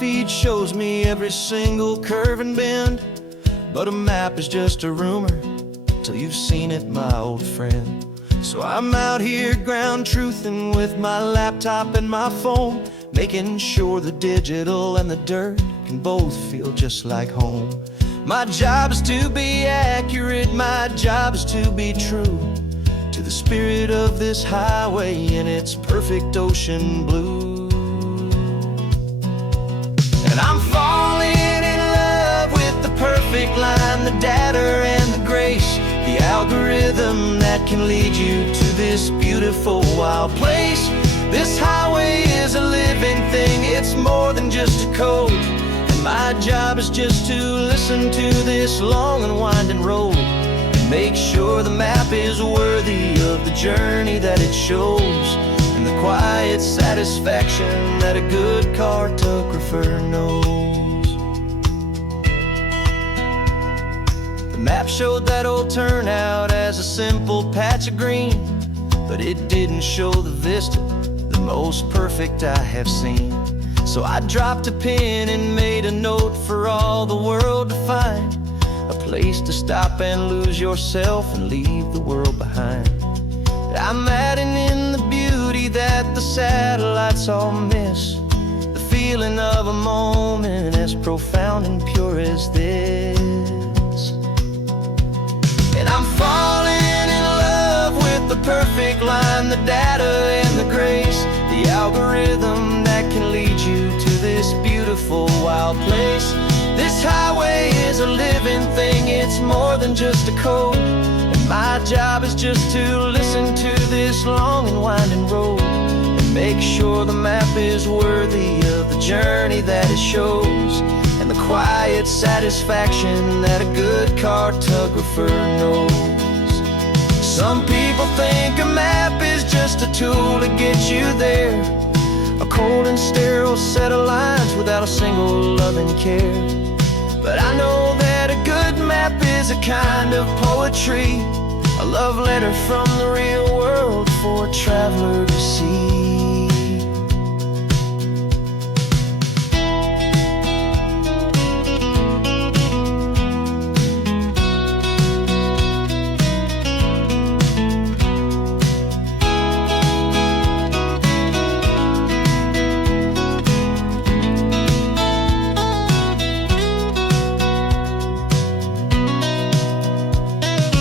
feed shows me every single curve and bend, but a map is just a rumor till you've seen it, my old friend. So I'm out here ground truthin' with my laptop and my phone, making sure the digital and the dirt can both feel just like home. My job is to be accurate, my job is to be true to the spirit of this highway in its perfect ocean blue. And I'm falling in love with the perfect line, the data and the grace, the algorithm that can lead you to this beautiful wild place. This highway is a living thing, it's more than just a code. And my job is just to listen to this long and winding road and make sure the map is worthy of the journey that it shows, and the quiet satisfaction that a good cartographer knows. The map showed that old turnout as a simple patch of green, but it didn't show the vista, the most perfect I have seen. So I dropped a pin and made a note for all the world to find, a place to stop and lose yourself and leave the world behind. I'm adding in the beauty that the satellites all miss, the feeling of a moment as profound and pure as this. And I'm falling in love with the perfect line, the data and the grace, the algorithm that can lead you to this beautiful wild place. This highway is a living thing, it's more than just a code. And my job is just to listen to this long and winding road and make sure the map is worthy of the journey that it shows, and the quiet satisfaction that a good cartographer knows. Some people think a map is just a tool to get you there, a cold and sterile set of lines without a single loving care. But I know that a good map is a kind of poetry, a love letter from the real world for a traveler to see.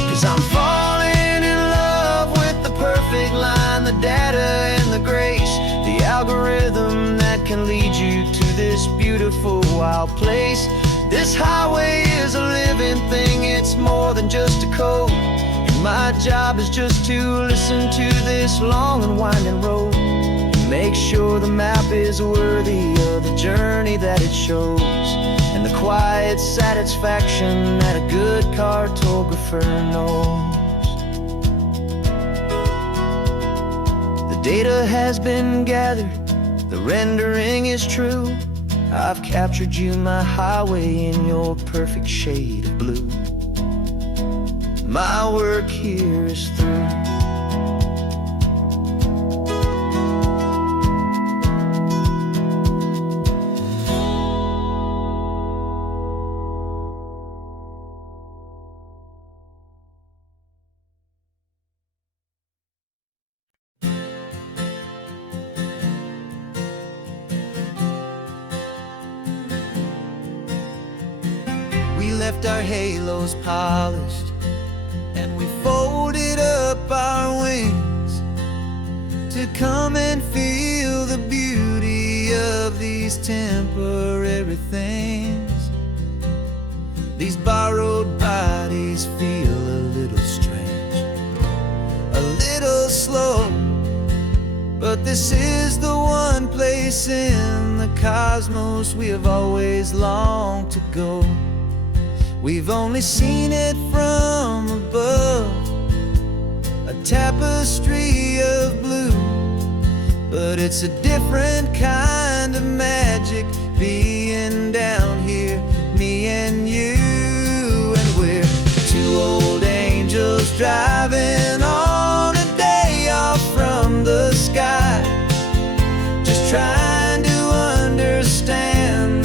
'Cause I'm falling in love with the perfect line, the data and the grace, the algorithm that can lead you to this beautiful wild place. This highway is a living thing, it's more than just a code. And my job is just to listen to this long and winding road and make sure the map is worthy of the journey that it shows, and the quiet satisfaction that a good cartographer knows. The data has been gathered, the rendering is true. I've captured you, my highway, in your perfect shade of blue. My work here is through. We left our halos polished, and we folded up our wings to come and feel the beauty of these temporary things. These borrowed bodies feel a little strange, a little slow, but this is the one place in the cosmos we have always longed to go. We've only seen it from above, a tapestry of blue, but it's a different kind of magic being down here, me and you. And we're two old angels driving on a day off from the sky, just trying to understand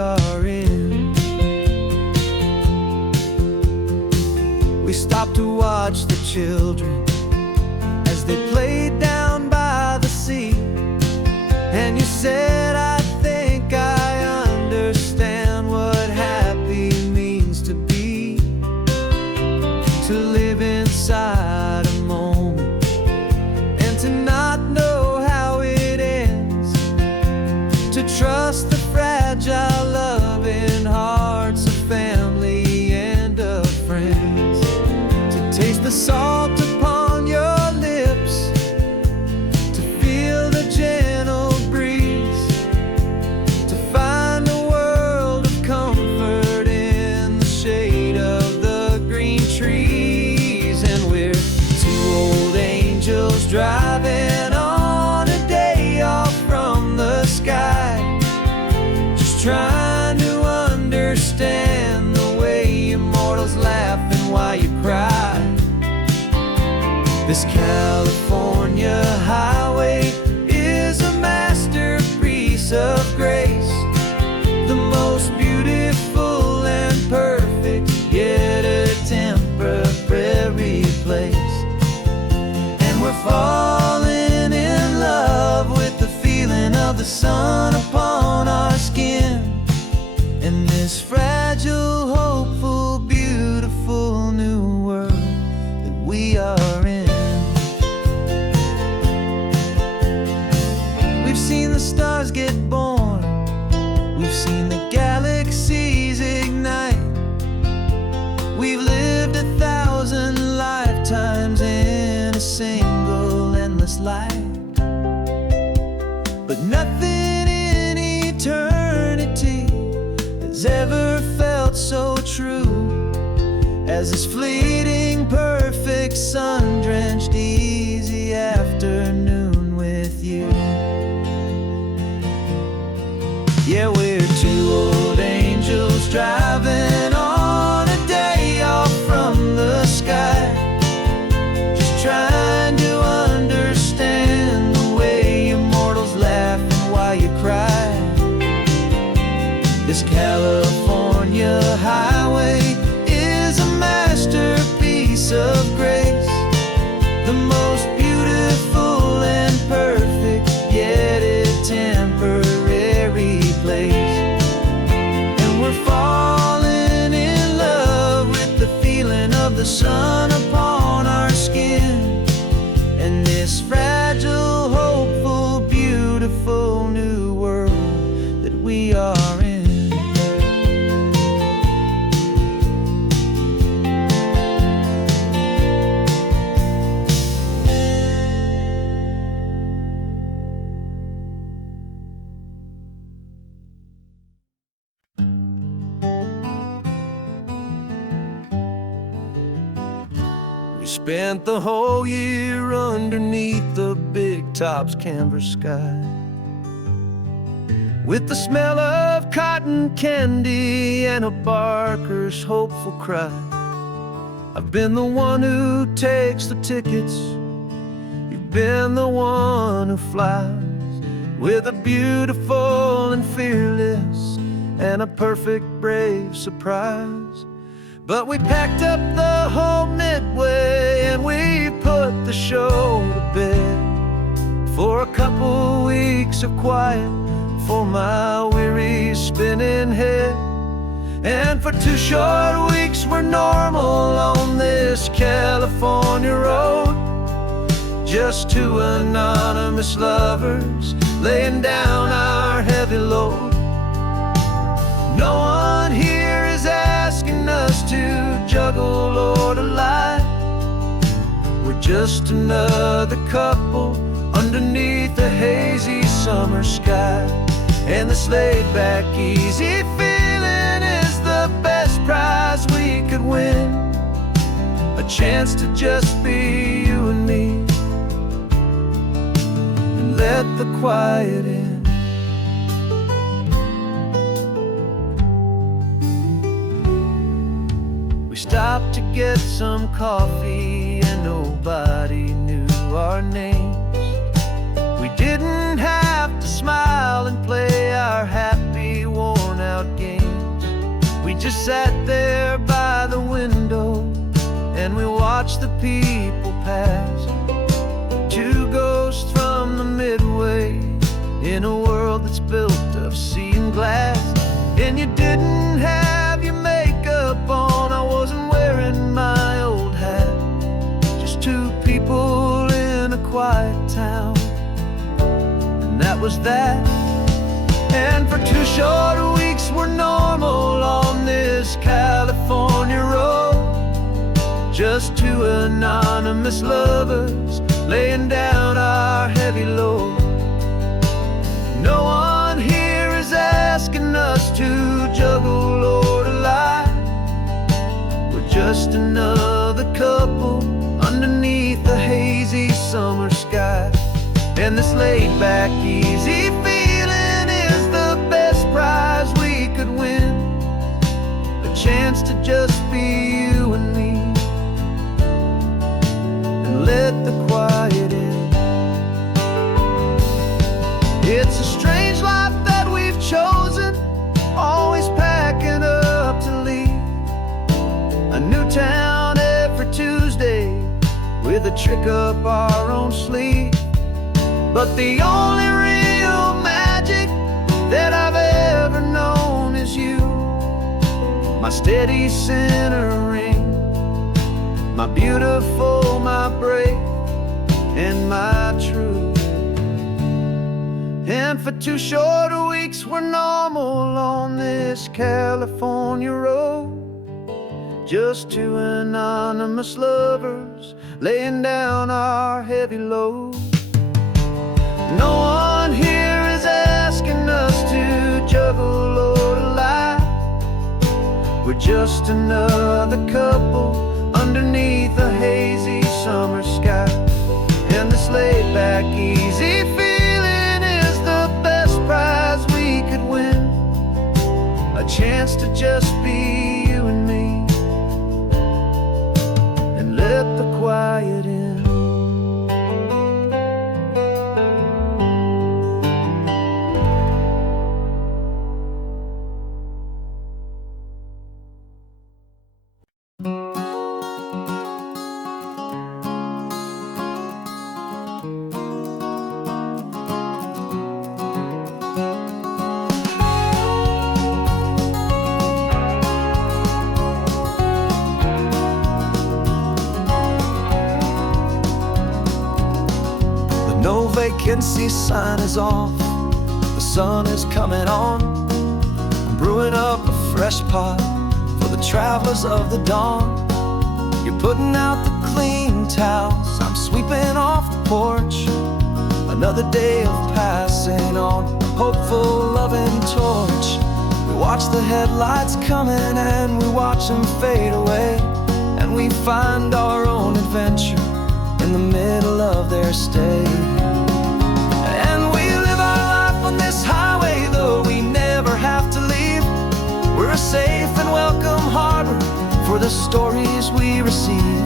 are in. We stopped to watch the children as they played down by the sea. And you said, I think I understand what happy means to be. To live inside a moment and to not know how it ends. To trust the fragile loving hearts of family and of friends. To taste the salt upon your lips, to feel the gentle breeze, to find a world of comfort in the shade of the green trees. And we're two old angels driving on a day off from the sky, just trying to understand the way immortals laugh and why you cry. This California highway is a masterpiece of grace, the most beautiful and perfect, yet a temporary place. And we're falling in love with the feeling of the sun upon our skin, in this fragile, hopeful, beautiful new world that we are in. We've seen the stars get born, we've seen the galaxies ignite. We've lived 1,000 lifetimes in a single endless life. But nothing in eternity has ever felt so true as this fleeting, perfect, sun-drenched, easy afternoon with you. Yeah, we're two old angels driving on a day off from the sky, just trying to understand the way immortals laugh and why you cry. This California highway is a masterpiece of grace, the most beautiful and perfect, yet a temporary place. And we're falling in love with the feeling of the sun upon our skin, and this fragile, hopeful, beautiful new world that we are in. We spent the whole year underneath the big top's canvas sky, with the smell of cotton candy and a barker's hopeful cry. I've been the one who takes the tickets, you've been the one who flies, with a beautiful and fearless and a perfect brave surprise. But we packed up the whole midway and we put the show to bed, for a couple weeks of quiet for my weary spinning head. And for 2 short weeks we're normal on this California road, just 2 anonymous lovers laying down our heavy load. No one here is asking us to juggle or to lie. We're just another couple underneath a hazy summer sky. And this laid-back, easy feeling is the best prize we could win, a chance to just be you and me, and let the quiet in. We stopped to get some coffee and nobody knew our names. We didn't have to smile and play our happy, worn-out just sat there by the window, and we watched the people pass. Two ghosts from the Midway, in a world that's built of sea and glass. And you didn't have your makeup on, I wasn't wearing my old hat. Just two people in a quiet town, and that was that. And for 2 short weeks we're normal on this California road, just two anonymous lovers laying down our heavy load. No one here is asking us to juggle or to lie. We're just another couple underneath the hazy summer sky. And this laid-back, easy feeling is the best prize we could win. A chance to just be you and me, and let the quiet in. It's a strange life that we've chosen, always packing up to leave. A new town every Tuesday, with a trick up our own sleeve. But the only real magic that I've ever known is you, my steady centering, my beautiful, my brave, and my true. And for 2 short weeks we're normal on this California road, just two anonymous lovers laying down our heavy load. No one here is asking us to juggle or to lie. We're just another couple underneath a hazy summer sky. And this laid-back, easy feeling is the best prize we could win. A chance to just be you and me, and let the quiet in. No vacancy sign is off, the sun is coming on. I'm brewing up a fresh pot for the travelers of the dawn. You're putting out the clean towels, I'm sweeping off the porch. Another day of passing on a hopeful, loving torch. We watch the headlights coming and we watch them fade away, and we find our own adventure in the middle of their stay. And we live our life on this highway, though we never have to leave. We're a safe and welcome harbor for the stories we receive.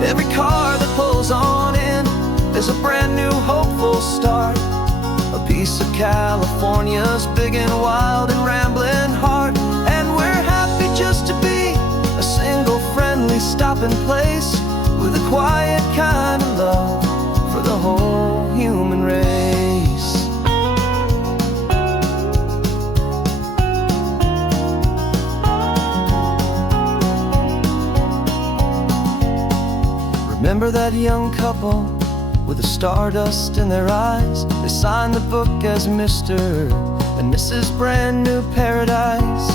Every car that pulls on in is a brand new hopeful start, a piece of California's big and wild and rambling heart. And we're happy just to be a single friendly stopping place, with a quiet kind of love for the whole human race. Remember that young couple with the stardust in their eyes? They signed the book as Mr. and Mrs. Brand New Paradise.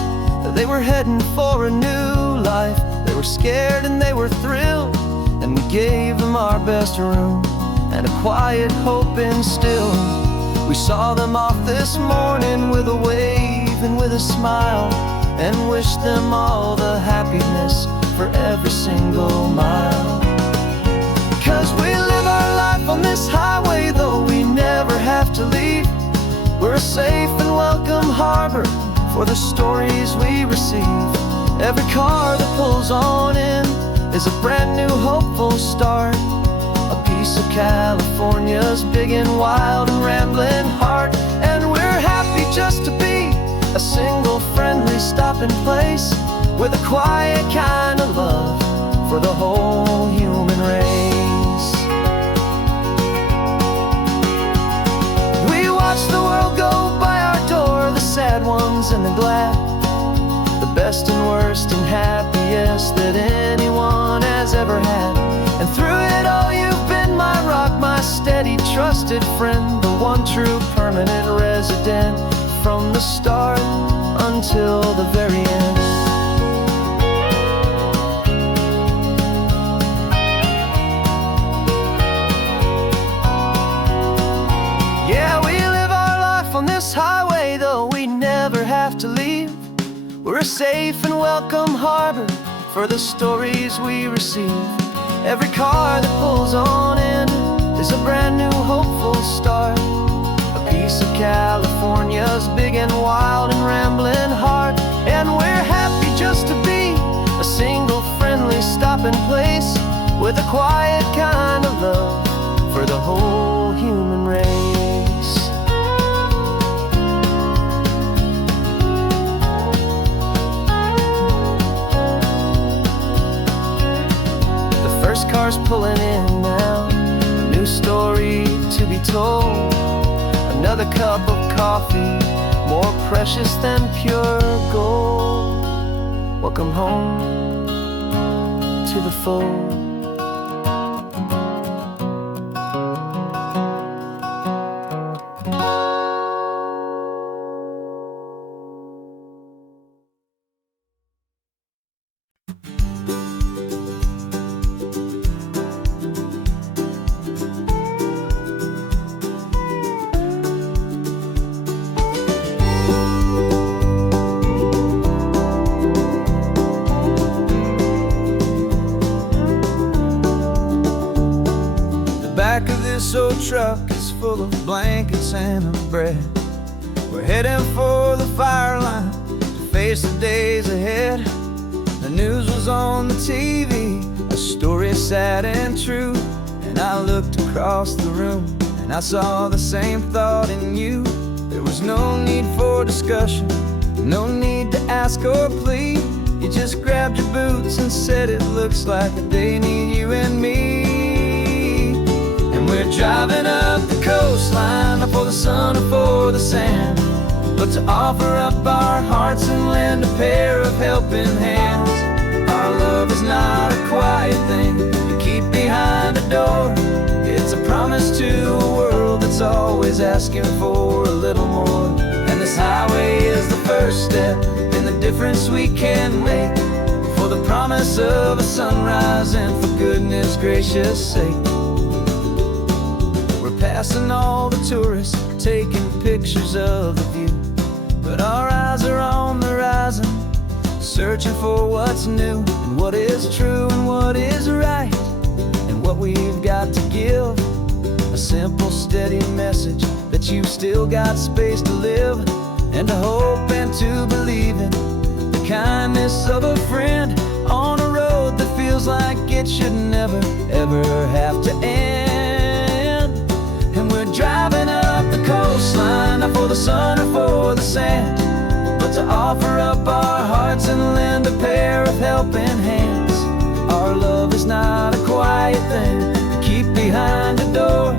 They were heading for a new life. They were scared and they were thrilled, and we gave them our best room and a quiet hope instilled. We saw them off this morning with a wave and with a smile, and wished them all the happiness for every single mile. 'Cause we live our life on this highway, though we never have to leave. We're a safe and welcome harbor for the stories we receive. Every car that pulls on in is a brand new hopeful start, a piece of California's big and wild and rambling heart. And we're happy just to be a single friendly stopping place, with a quiet kind of love for the whole human race. We watch the world go by our door, the sad ones and the glad, the best and worst and happiest that anyone has ever had. And through it all you've been my rock, my steady, trusted friend, the one true permanent resident, from the start until the very end. Yeah, we live our life on this highway, though we never have to leave. We're a safe and welcome harbor for the stories we receive. Every car that pulls on in is a brand new hopeful start, a piece of California's big and wild and rambling heart. And we're happy just to be a single friendly stopping place, with a quiet kind of love for the whole human race. Cars pulling in now, a new story to be told, another cup of coffee, more precious than pure gold. Welcome home to the fold. Back of this old truck is full of blankets and of bread. We're heading for the fire line to face the days ahead. The news was on the TV, a story sad and true. And I looked across the room and I saw the same thought in you. There was no need for discussion, no need to ask or plead. You just grabbed your boots and said it looks like they need you and me. We're driving up the coastline, not for the sun or for the sand, but to offer up our hearts and lend a pair of helping hands. Our love is not a quiet thing you keep behind a door. It's a promise to a world that's always asking for a little more. And this highway is the first step in the difference we can make, for the promise of a sunrise and for goodness gracious sake. Passing all the tourists, taking pictures of the view, but our eyes are on the horizon, searching for what's new and what is true and what is right, and what we've got to give. A simple, steady message that you've still got space to live, and to hope and to believe in the kindness of a friend on a road that feels like it should never, ever have to end. And we're driving up the coastline, not for the sun or for the sand, but to offer up our hearts and lend a pair of helping hands. Our love is not a quiet thing to keep behind a door.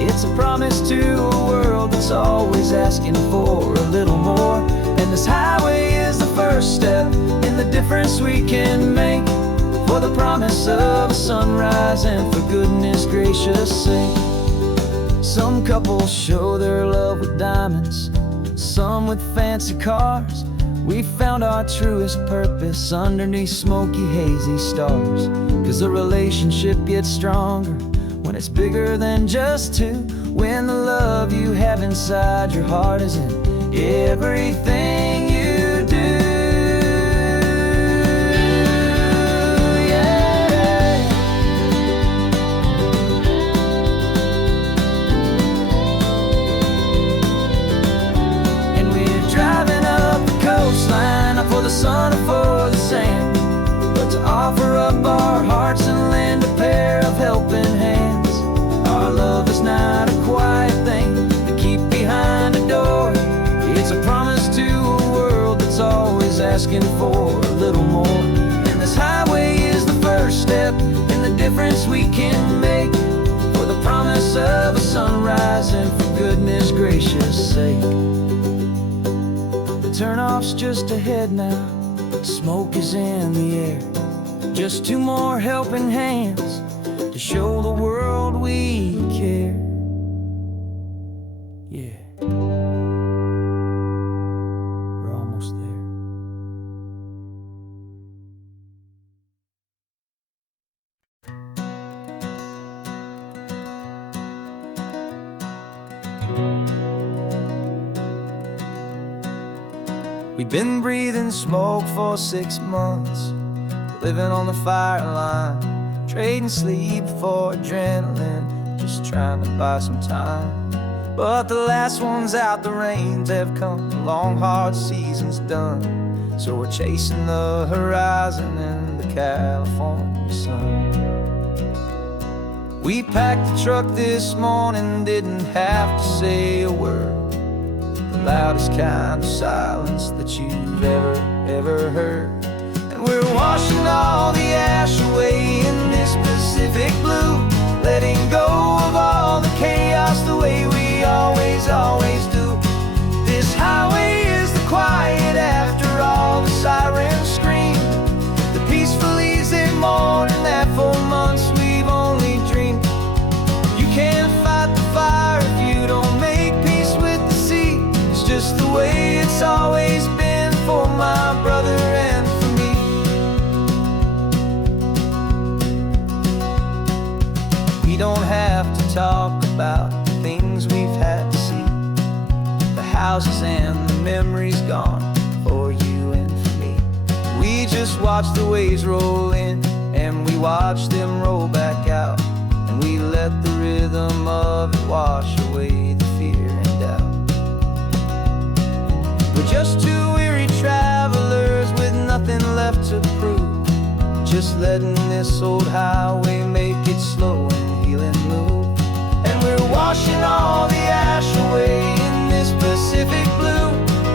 It's a promise to a world that's always asking for a little more. And this highway is the first step in the difference we can make, for the promise of a sunrise and for goodness gracious sake. Some couples show their love with diamonds, some with fancy cars. We found our truest purpose underneath smoky, hazy stars. 'Cause the relationship gets stronger when it's bigger than just two, when the love you have inside your heart is in everything you do. For the sun or for the sand, but to offer up our hearts and lend a pair of helping hands. Our love is not a quiet thing to keep behind a door. It's a promise to a world that's always just asking for a little more. And this highway is the first step in the difference we can make, for the promise of a sunrise and for goodness gracious sake. The turnoff's just ahead now, smoke is in the air. Just two more helping hands to show the world we care. Yeah, we're almost there. We've been breathing smoke for 6 months, living on the fire line, trading sleep for adrenaline, just trying to buy some time. But the last one's out, the rains have come, the long hard season's done. So we're chasing the horizon in the California sun. We packed the truck this morning, didn't have to say a word. The loudest kind of silence that you've ever heard. And we're washing all the ash away in this Pacific blue, letting go of all the chaos the way we always do. This highway is the quiet after all the sirens scream, the peaceful easy morning that for months we've only dreamed. You can't fight the fire if you don't make peace with the sea. It's just the way it's always been for my brother and for me. We don't have to talk about the things we've had to see, the houses and the memories gone for you and for me. We just watch the waves roll in and we watch them roll back out, and we let the rhythm of it wash away the fear and doubt. We're just two weary travelers with nothing left to prove, just letting this old highway make it slow and healing move. And we're washing all the ash away in this Pacific blue,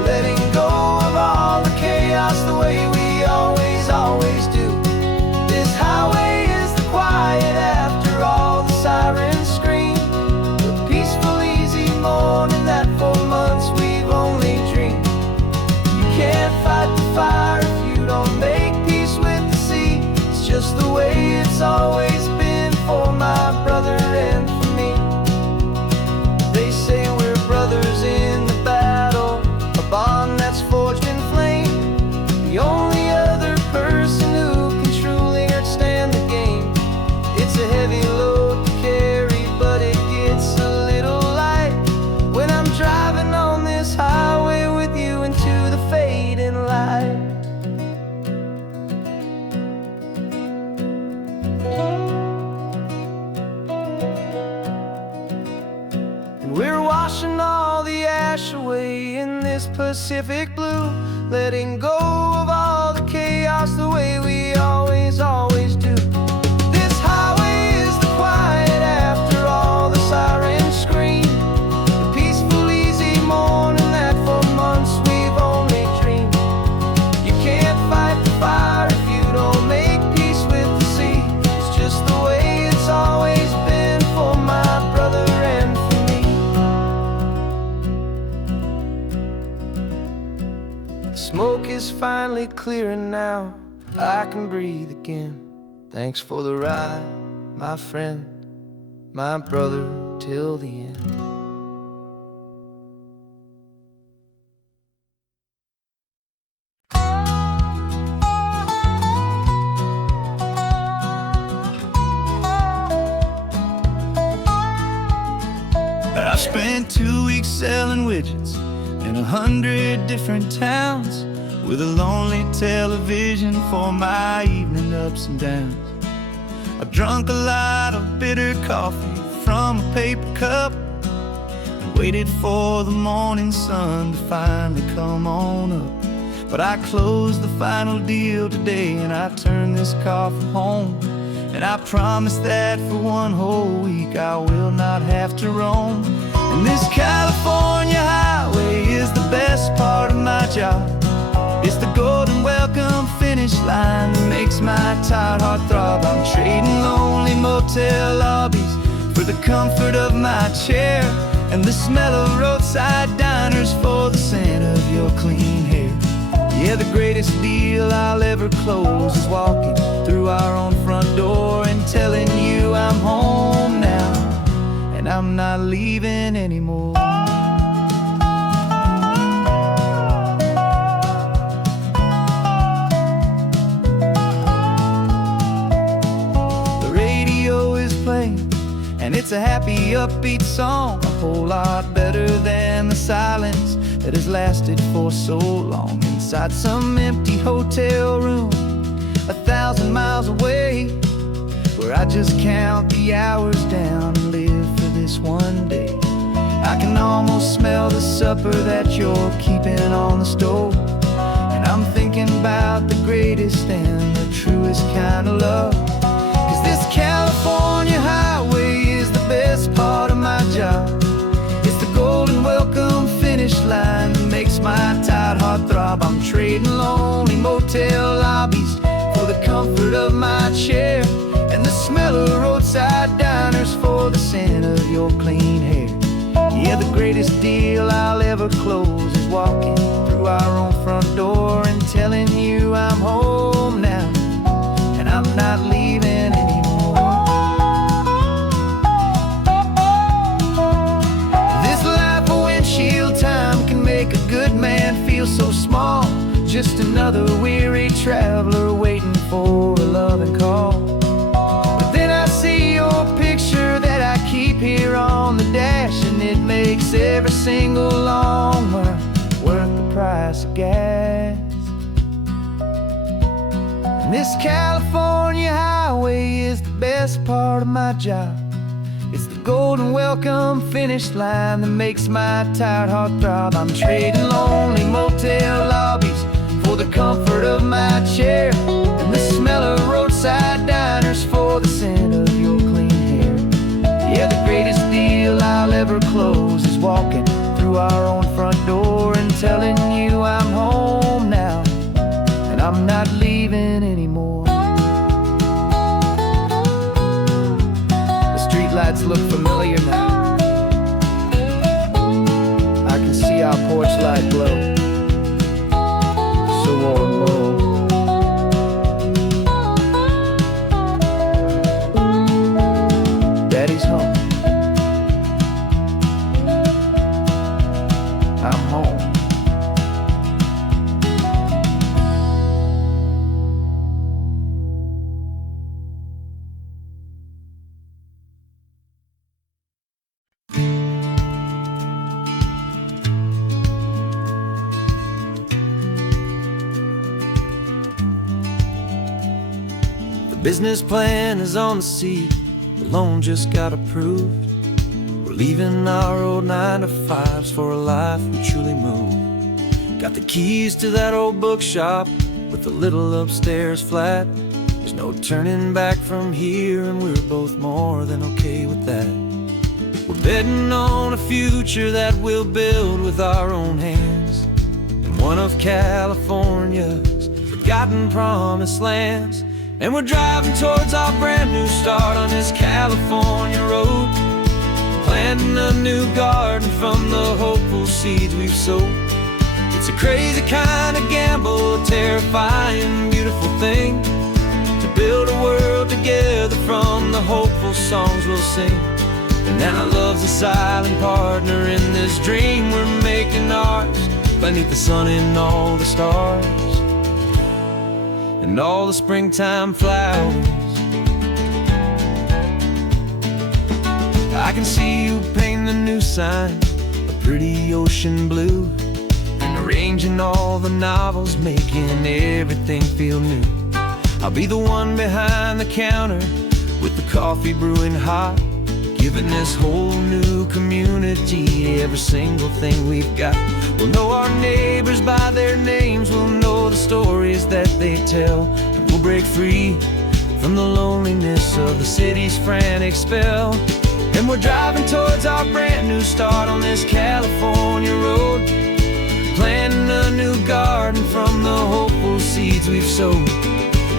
letting go of all the chaos the way we always do. This highway is the quiet after all the sirens scream, the peaceful easy morning that for months we've only dreamed. You can't fight the fire if you don't make peace with the sea. It's just the way it's always been for my brother and for me. They say we're brothers in the battle, a bond that's forged in flame. The only other person who can truly understand the game. It's a heavy load to carry, but it gets a little light when I'm driving on this highway with you into the fading light. And we're washing all the ash away in this Pacific blue, letting go of all the chaos the way we always do. This highway is the quiet after all the sirens scream, the peaceful easy morning that for months we've only dreamed. You can't fight the fire if you don't make peace with the sea. It's just the way it's always been for my brother and for me. The smoke is finally clearing now, I can breathe again. Thanks for the ride, my friend, my brother till the end. I spent 2 weeks selling widgets in 100 different towns, with a lonely television for my evening ups and downs. I drunk a lot of bitter coffee from a paper cup and waited for the morning sun to finally come on up. But I closed the final deal today and I turned this car from home, and I promise that for one whole week I will not have to roam. And this California highway is the best part of my job. It's the golden welcome finish line that makes my tired heart throb. I'm trading lonely motel lobbies for the comfort of my chair, and the smell of roadside diners for the scent of your clean hair. Yeah, the greatest deal I'll ever close is walking through our own front door and telling you I'm home now, and I'm not leaving anymore. The radio is playing, and it's a happy, upbeat song, a whole lot better than the silence that has lasted for so long. Inside some empty hotel room 1,000 miles away, where I just count the hours down and live for this one day. I can almost smell the supper that you're keeping on the stove, and I'm thinking about the greatest and the truest kind of love. 'Cause this California highway is the best part of my job. It's the golden welcome finish line that makes my tired heart throb. I'm trading lonely motel lobbies for the comfort of my chair, and the smell of roadside diners for the scent of your clean hair. Yeah, the greatest deal I'll ever close is walking through our own front door and telling you I'm home now, and I'm not leaving anymore. This life of windshield time can make a good man feel so small, just another weary traveler waiting for a loving call. But then I see your picture that I keep here on the dash, and it makes every single long mile worth the price of gas. And this California highway is the best part of my job. It's the golden welcome finish line that makes my tired heart throb. I'm trading lonely motel lobbies for the comfort of my chair, and the smell of roadside diners for the scent of your clean hair. Yeah, the greatest deal I'll ever close is walking through our own front door and telling you I'm home now, and I'm not leaving anymore. The streetlights look familiar now. I can see our porch light glow, so warm, oh. Daddy's home. I'm home. The business plan is on the seat, the loan just got approved. We're leaving our old 9-to-5s for a life we truly move. Got the keys to that old bookshop with the little upstairs flat. There's no turning back from here, and we're both more than okay with that. We're betting on a future that we'll build with our own hands, in one of California's forgotten promised lands. And we're driving towards our brand new start on this California road, planting a new garden from the hopeful seeds we've sowed. It's a crazy kind of gamble, a terrifying, beautiful thing, to build a world together from the hopeful songs we'll sing. And now love's a silent partner in this dream we're making ours, beneath the sun and all the stars and all the springtime flowers. I can see you painting the new sign a pretty ocean blue, and arranging all the novels, making everything feel new. I'll be the one behind the counter with the coffee brewing hot, giving this whole new community every single thing we've got. We'll know our neighbors by their names, we'll know the stories that they tell, and we'll break free from the loneliness of the city's frantic spell. And we're driving towards our brand new start on this California road, planting a new garden from the hopeful seeds we've sowed.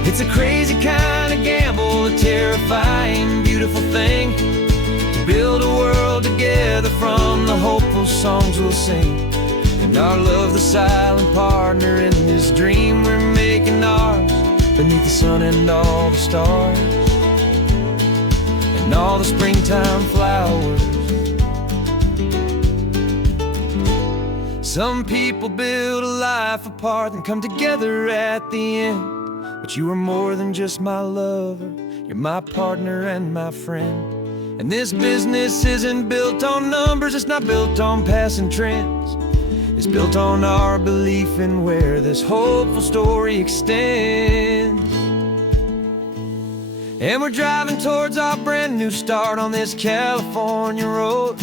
It's a crazy kind of gamble, a terrifying, beautiful thing, to build a world together from the hopeful songs we'll sing. And our love, the silent partner in this dream we're making ours, beneath the sun and all the stars, and all the springtime flowers. Some people build a life apart and come together at the end, but you are more than just my lover, you're my partner and my friend. And this business isn't built on numbers, it's not built on passing trends. It's built on our belief in where this hopeful story extends. And we're driving towards our brand new start on this California road,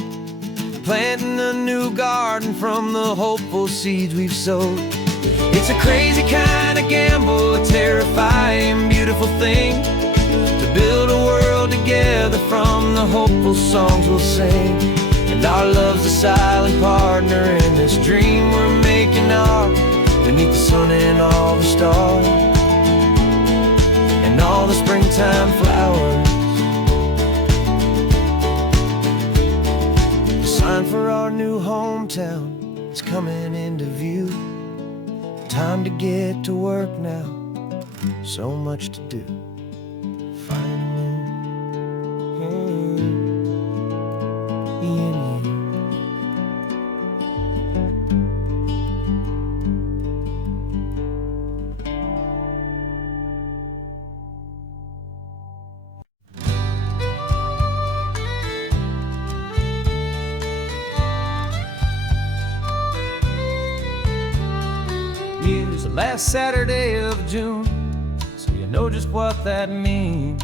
planting a new garden from the hopeful seeds we've sowed. It's a crazy kind of gamble, a terrifying, beautiful thing, to build a world together from the hopeful songs we'll sing. And our love's a silent partner in this dream we're making ours, beneath the sun and all the stars, and all the springtime flowers. The sign for our new hometown is coming into view. Time to get to work now, so much to do. It's the last Saturday of June, so you know just what that means.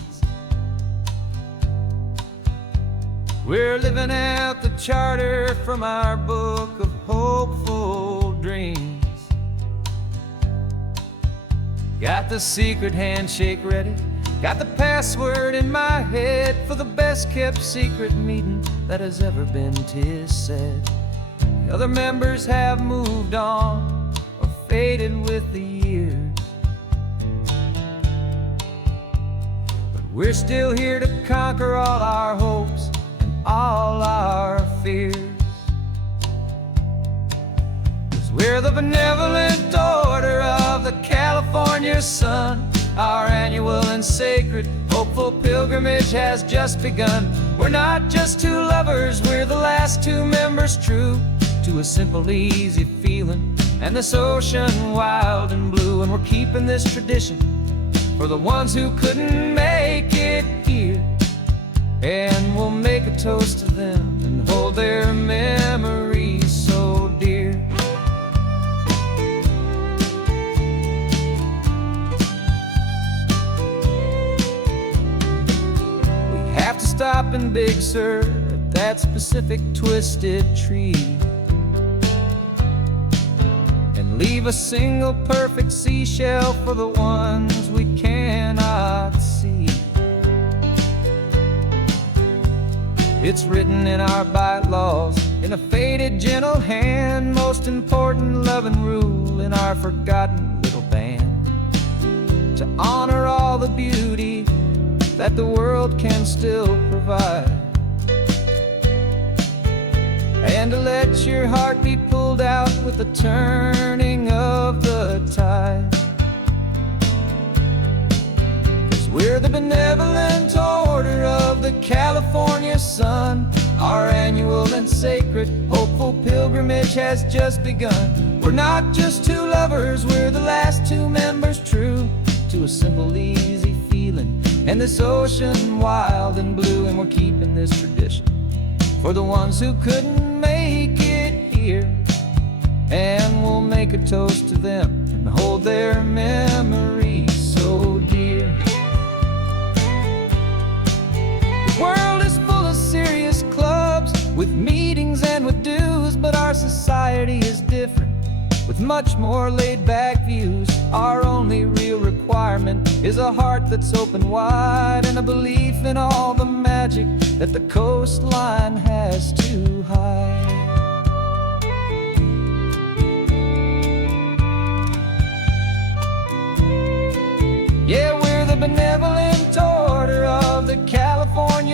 We're living out the charter from our book of hopeful dreams. Got the secret handshake ready, got the password in my head for the best kept secret meeting that has ever been, 'tis said. The other members have moved on, faded with the years, but we're still here to conquer all our hopes and all our fears. 'Cause we're the benevolent order of the California sun. Our annual and sacred hopeful pilgrimage has just begun. We're not just two lovers, we're the last two members true to a simple, easy feeling and this ocean wild and blue. And we're keeping this tradition for the ones who couldn't make it here, and we'll make a toast to them and hold their memories so dear. We have to stop in Big Sur at that specific twisted tree, leave a single perfect seashell for the ones we cannot see. It's written in our bylaws, in a faded gentle hand, most important loving rule in our forgotten little band, to honor all the beauty that the world can still provide, and to let your heart be pulled out with the turning of the tide. 'Cause we're the benevolent order of the California sun. Our annual and sacred hopeful pilgrimage has just begun. We're not just two lovers, we're the last two members true to a simple, easy feeling and this ocean wild and blue. And we're keeping this tradition for the ones who couldn't make it here, and we'll make a toast to them and hold their memories so dear. The world is full of serious clubs with meetings and with dues, but our society is different with much more laid-back views. Our only real requirement is a heart that's open wide and a belief in all the magic that the coastline has to hide.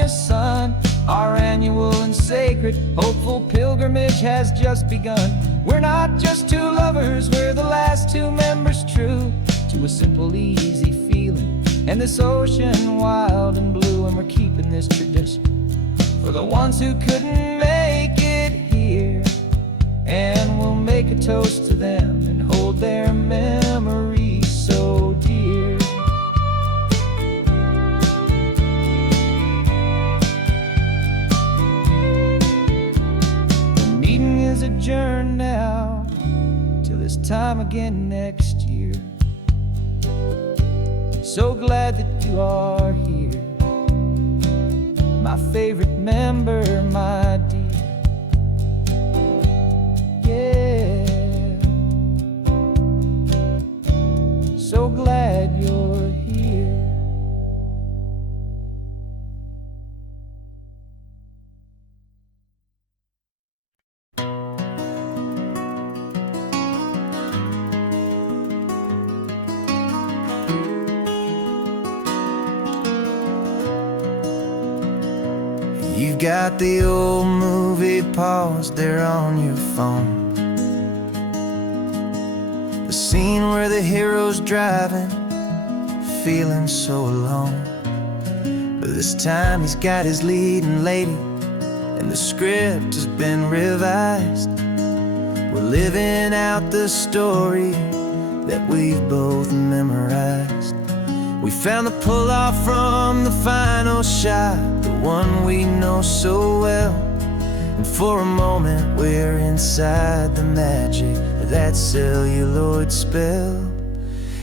California sun. Our annual and sacred, hopeful pilgrimage has just begun. We're not just two lovers, we're the last two members true to a simple, easy feeling, and this ocean wild and blue. And we're keeping this tradition for the ones who couldn't make it here, and we'll make a toast to them and hold their memories so dear. The meeting is adjourned now till this time again next year. So glad that you are here, my favorite member, my dear. Yeah, so glad you're here. You've got the old movie paused there on your phone, the scene where the hero's driving, feeling so alone. But this time he's got his leading lady, and the script has been revised. We're living out the story that we've both memorized. We found the pull-off from the final shot, the one we know so well. And for a moment we're inside the magic of that celluloid spell.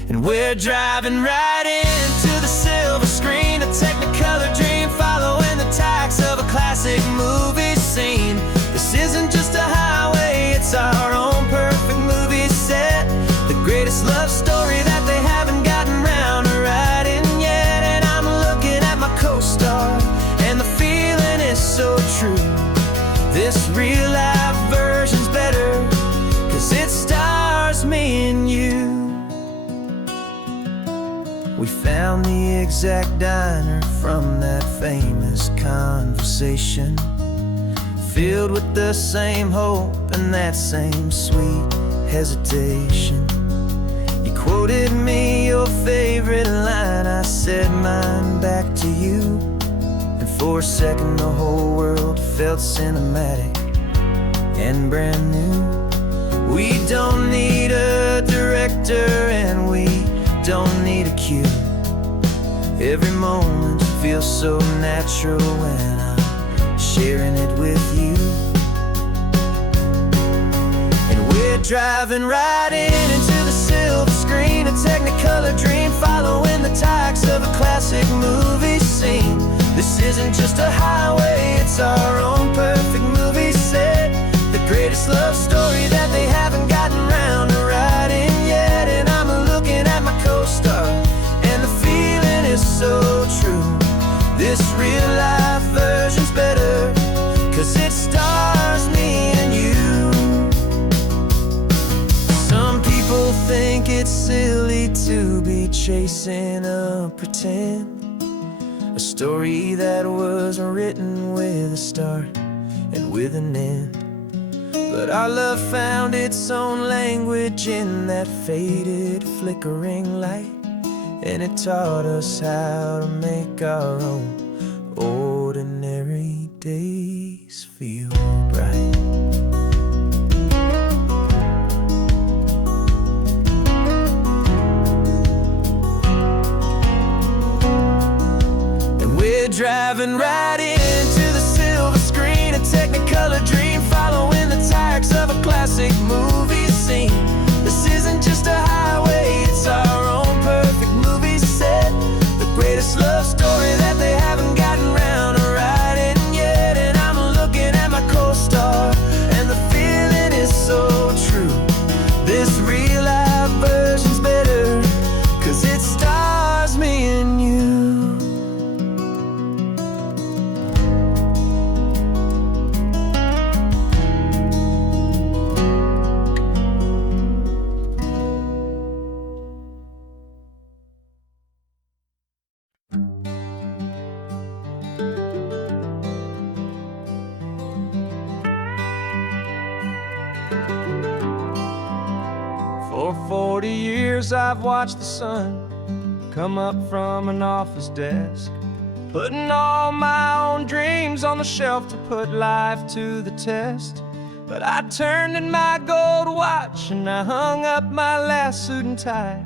And we're driving right into the silver screen, a technicolor dream, following the tacks of a classic movie scene. This isn't just a highway, it's our own perfect movie set, the greatest love story that they haven't gotten round to writing yet. And I'm looking at my co-star, and the feeling is so true. This real life version's better, 'cause it stars me and you. We found the exact diner from that famous conversation, filled with the same hope and that same sweet hesitation. You quoted me your favorite line, I said mine back to you. And for a second the whole world felt cinematic and brand new. We don't need a director and we don't need a cue. Every moment feels so natural when I'm sharing it with you. And we're driving right into the silver screen, a technicolor dream, following the tacks of a classic movie scene. This isn't just a highway, it's our own perfect movie set, the greatest love story that they haven't gotten round to writing yet. And I'm looking at my co-star, and the feeling is so true. This real life version's better, 'cause it stars me and you. Some people think it's silly to be chasing a pretend, a story that was written with a start and with an end. But our love found its own language in that faded, flickering light, and it taught us how to make our own ordinary days feel bright. And we're driving right into the silver screen, a technicolor dream, following the tacks of a classic movie scene. This isn't just a highway, it's our own perfect movie set, the greatest love story that they haven't gotten round to writing yet. And I'm looking at my co-star, and the feeling is so true. This real life version's better, 'cause it stars me and you. years I've watched the sun come up from an office desk, putting all my own dreams on the shelf to put life to the test. But I turned in my gold watch and I hung up my last suit and tie,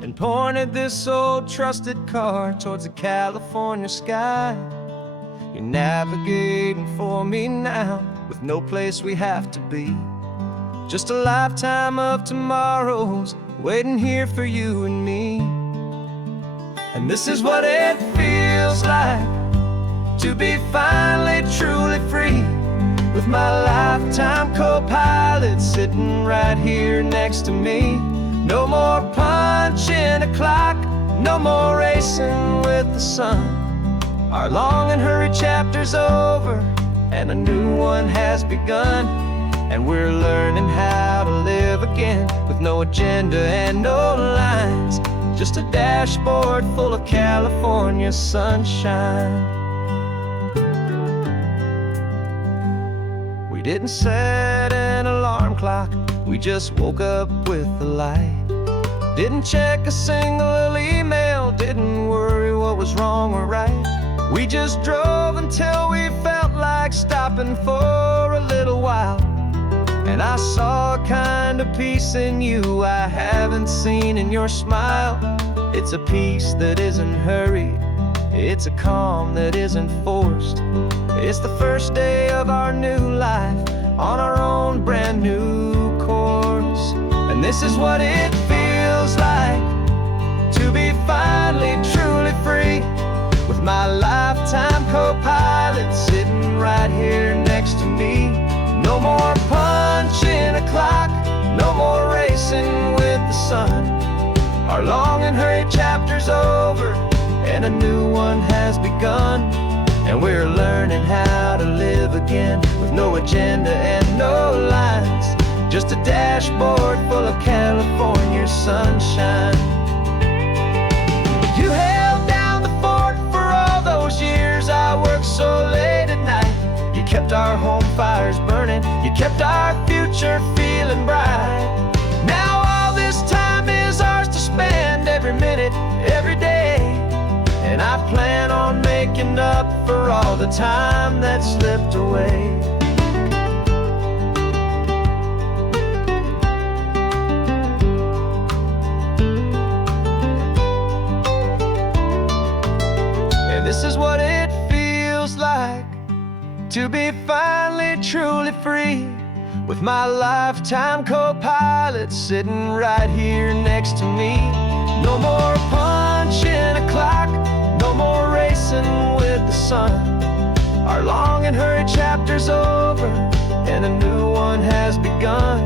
and pointed this old trusted car towards the California sky. You're navigating for me now, with no place we have to be. Just a lifetime of tomorrows waiting here for you and me. And this is what it feels like to be finally truly free, with my lifetime co-pilot sitting right here next to me. No more punching a clock, no more racing with the sun. Our long and hurried chapter's over, and a new one has begun. And we're learning how to live again, with no agenda and no lines, just a dashboard full of California sunshine. We didn't set an alarm clock, we just woke up with the light. Didn't check a single email, didn't worry what was wrong or right. We just drove until we felt like stopping for a little while. And I saw a kind of peace in you I haven't seen in your smile. It's a peace that isn't hurried, it's a calm that isn't forced. It's the first day of our new life, on our own brand new course. And this is what it feels like to be finally truly free, with my lifetime co-pilot sitting right here next to me. No more punching a clock, no more racing with the sun. Our long and hurried chapter's over, and a new one has begun. And we're learning how to live again, with no agenda and no lines, just a dashboard full of California sunshine. You held down the fort for all those years I worked so late at night. You kept our home fires burning, you kept our future feeling bright. Now all this time is ours to spend, every minute, every day. And I plan on making up for all the time that slipped away. And this is what it feels like to be finally truly free, with my lifetime co-pilot sitting right here next to me. No more punching a clock, no more racing with the sun. Our long and hurried chapter's over, and a new one has begun.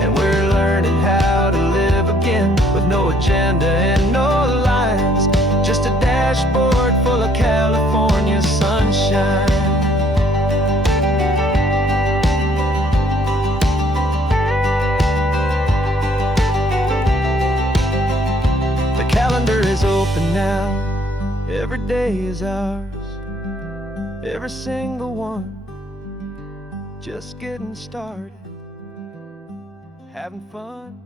And we're learning how to live again, with no agenda and no lines, just a dashboard full of California sunshine. The calendar is open now, every day is ours, every single one, just getting started, having fun.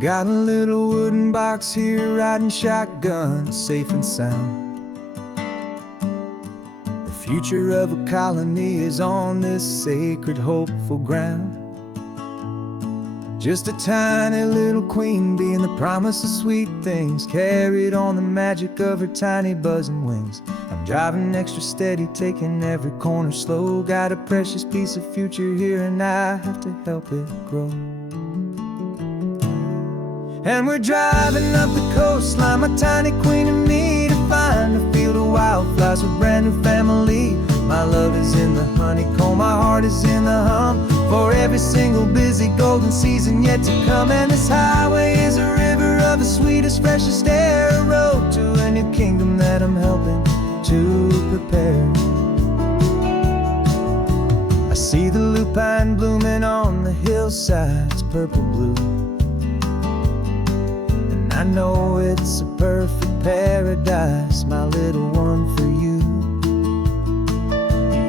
Got a little wooden box here, riding shotgun, safe and sound. The future of a colony is on this sacred, hopeful ground. Just a tiny little queen bee, and the promise of sweet things, carried on the magic of her tiny buzzing wings. I'm driving extra steady, taking every corner slow. Got a precious piece of future here, and I have to help it grow. And we're driving up the coastline, my tiny queen and me, to find a field of wildflowers with brand new family. My love is in the honeycomb, my heart is in the hum, for every single busy golden season yet to come. And this highway is a river of the sweetest, freshest air, a road to a new kingdom that I'm helping to prepare. See the lupine blooming on the hillsides, purple blue. And I know it's a perfect paradise, my little one, for you.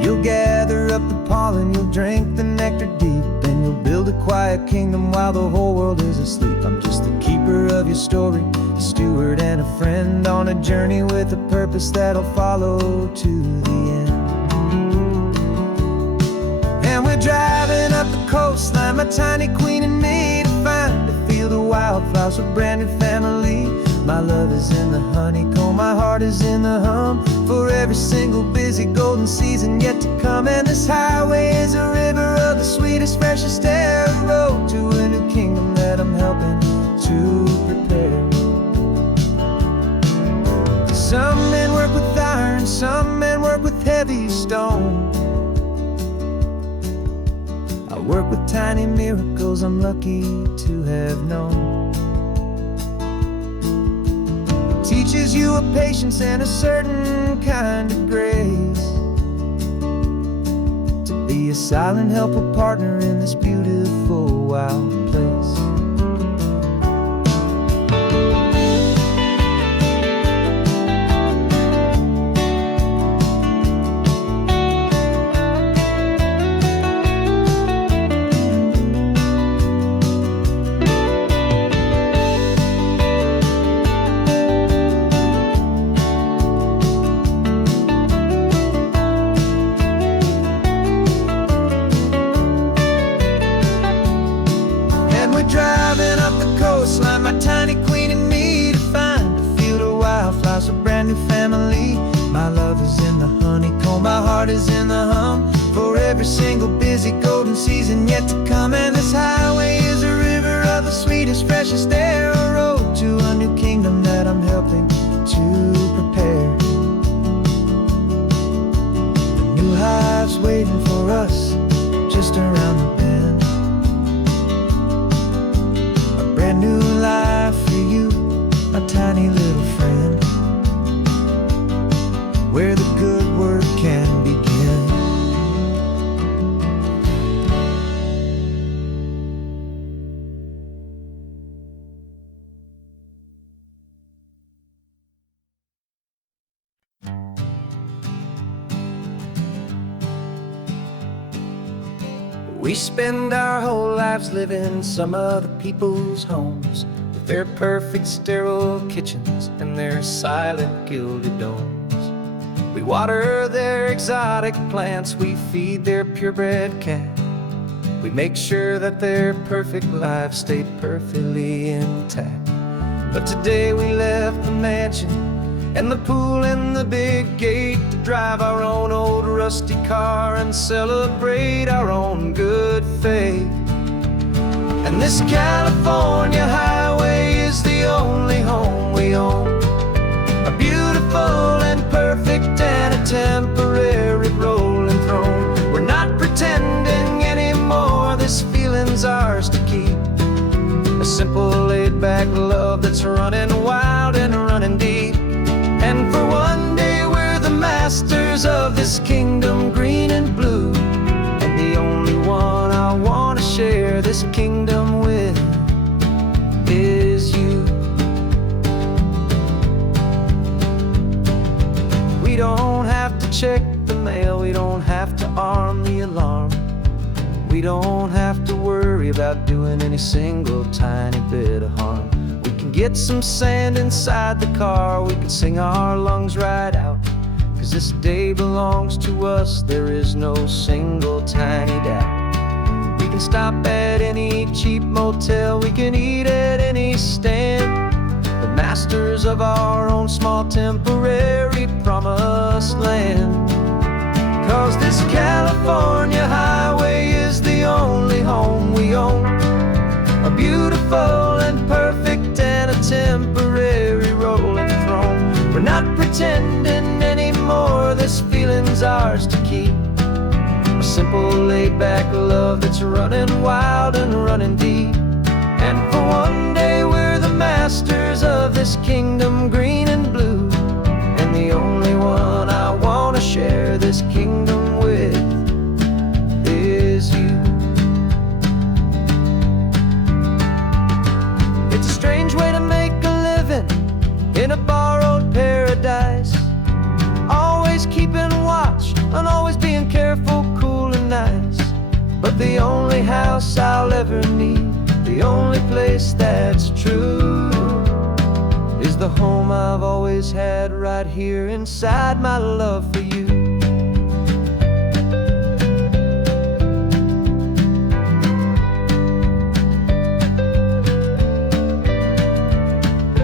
You'll gather up the pollen, you'll drink the nectar deep, and you'll build a quiet kingdom while the whole world is asleep. I'm just the keeper of your story, a steward and a friend on a journey with a purpose that'll follow to the end. And we're driving up the coastline, my tiny queen and me, to find a field of wildflowers with brand new family. My love is in the honeycomb, my heart is in the hum, for every single busy golden season yet to come. And this highway is a river of the sweetest, freshest air, a road to a new kingdom that I'm helping to prepare. Some men work with iron, some men work with heavy stone. I work with tiny miracles I'm lucky to have known. Teaches you a patience and a certain kind of grace, to be a silent helper partner in this beautiful wild place. Driving up the coastline, my tiny queen and me, to find a field of wildflowers, a brand new family. My love is in the honeycomb, my heart is in the hum, for every single busy golden season yet to come. And this highway is a river of the sweetest, freshest air, a road to a new kingdom that I'm helping to prepare. A new hive's waiting for us just around the bend. Brand new life for you, my tiny little friend, where the good work can begin. We spend our whole lives living some other people's homes, with their perfect sterile kitchens and their silent gilded domes. We water their exotic plants, we feed their purebred cat. We make sure that their perfect lives stay perfectly intact. But today we left the mansion and the pool and the big gate to drive our own old rusty car and celebrate our own good faith. And this California highway is the only home we own, a beautiful and perfect and a temporary rolling throne. We're not pretending anymore, this feeling's ours to keep, a simple laid-back love that's running wild and running deep. And for one day we're the masters of this kingdom, green and blue, and the only one I want to share this kingdom with is you. We don't have to check the mail, we don't have to arm the alarm, we don't have to worry about doing any single tiny bit of harm. We can get some sand inside the car, we can sing our lungs right out, 'cause this day belongs to us, there is no single tiny doubt. We can stop at any cheap motel, we can eat at any stand, the masters of our own small temporary promised land. 'Cause this California highway is the only home we own, a beautiful and perfect and a temporary rolling throne. We're not pretending anymore, this feeling's ours to keep, a simple laid-back love that's running wild and running deep. And for one day we're the masters of this kingdom, green and blue, and the only one I want to share this kingdom with is the only house I'll ever need, the only place that's true, is the home I've always had right here inside my love for you.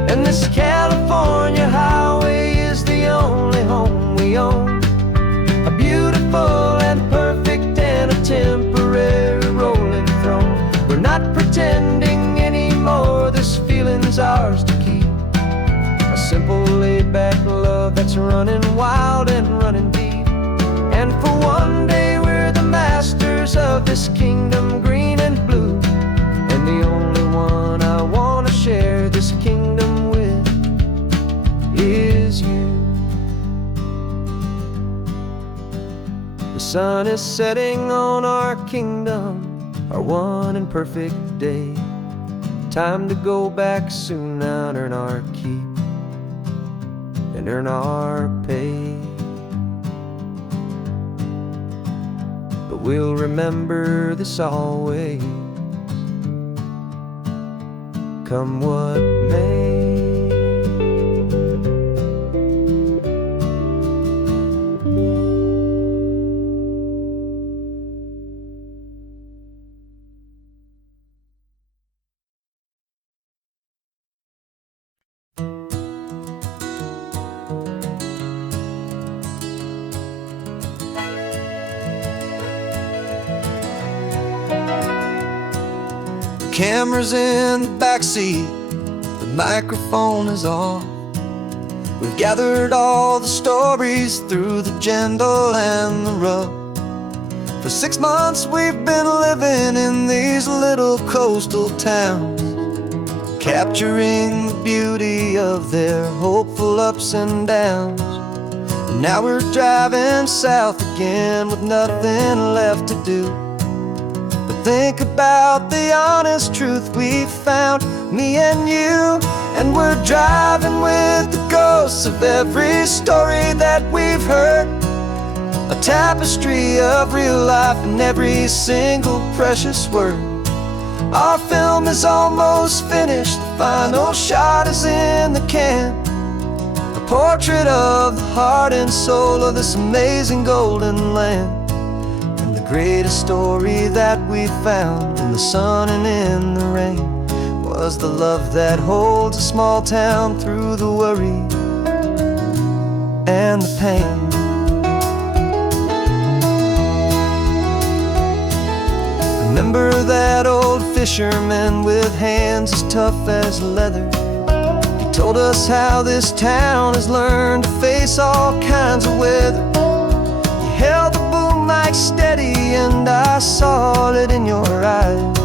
And this California highway is the only home we own, a beautiful and perfect and a temporary rolling throne. We're not pretending anymore, this feeling's ours to keep, a simple laid-back love that's running wild and running deep. And for one day we're the masters of this kingdom green and blue, and the only one I want to share this kingdom with is you. The sun is setting on our kingdom, our one and perfect day. Time to go back soon now and earn our keep and earn our pay. But we'll remember this always, come what may. Camera's in the backseat, the microphone is off. We've gathered all the stories through the gentle and the rough. For 6 months we've been living in these little coastal towns, capturing the beauty of their hopeful ups and downs. And now we're driving south again with nothing left to do. Think about the honest truth we found, me and you. And we're driving with the ghosts of every story that we've heard, a tapestry of real life and every single precious word. Our film is almost finished, the final shot is in the can, a portrait of the heart and soul of this amazing golden land. The greatest story that we found in the sun and in the rain was the love that holds a small town through the worry and the pain. Remember that old fisherman with hands as tough as leather? He told us how this town has learned to face all kinds of weather. He held the boom mic steady and I saw it in your eyes.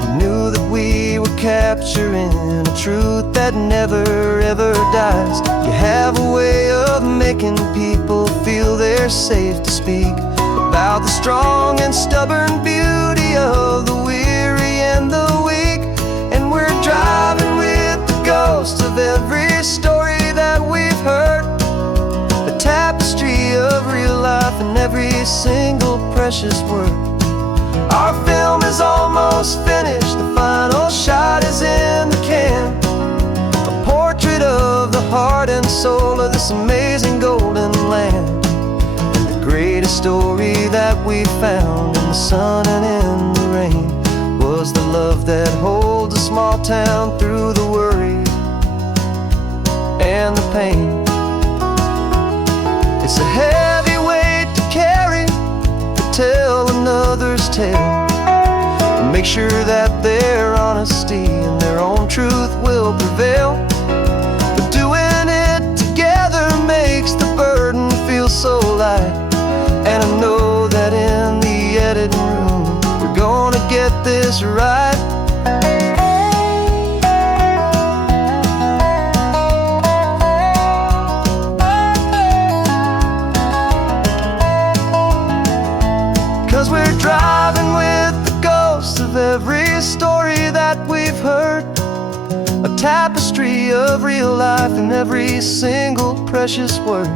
You knew that we were capturing a truth that never ever dies. You have a way of making people feel they're safe to speak about the strong and stubborn beauty of the weary and the weak. And we're driving with the ghosts of every story that we've heard, a tapestry of real life and every single precious word. Our film is almost finished, the final shot is in the can, a portrait of the heart and soul of this amazing golden land. And the greatest story that we found in the sun and in the rain was the love that holds a small town through the worry and the pain. It's a heavy weight to carry, to tell another's tale, and make sure that their honesty and their own truth will prevail. But doing it together makes the burden feel so light. And I know that in the editing room we're gonna get this right. 'Cause we're driving with the ghosts of every story that we've heard, a tapestry of real life and every single precious word.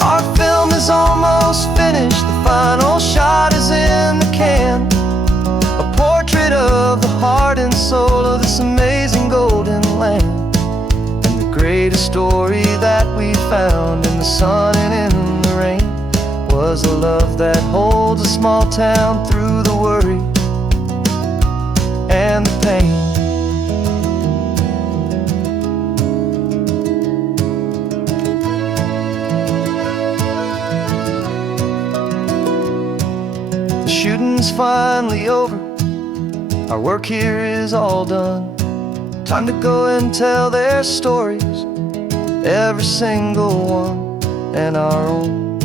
Our film is almost finished, the final shot is was in the can, a portrait of the heart and soul of this amazing golden land. And the greatest story that we found in the sun and in the rain was a love that holds a small town through the worry and the pain. The shooting's finally over, our work here is all done. Time to go and tell their stories, every single one, and our own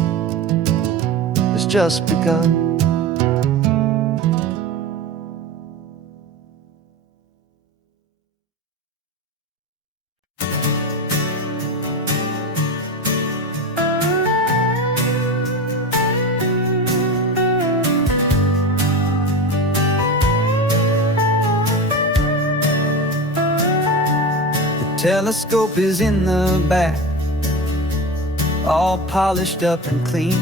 has just begun. Telescope is in the back, all polished up and clean.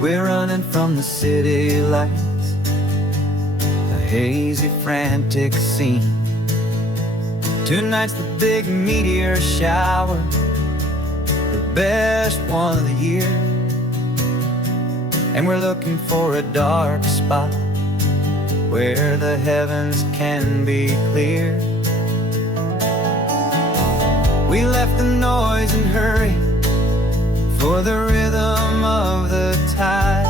We're running from the city lights, a hazy, frantic scene. Tonight's the big meteor shower, the best one of the year. And we're looking for a dark spot where the heavens can be clear. We left the noise and hurry for the rhythm of the tide,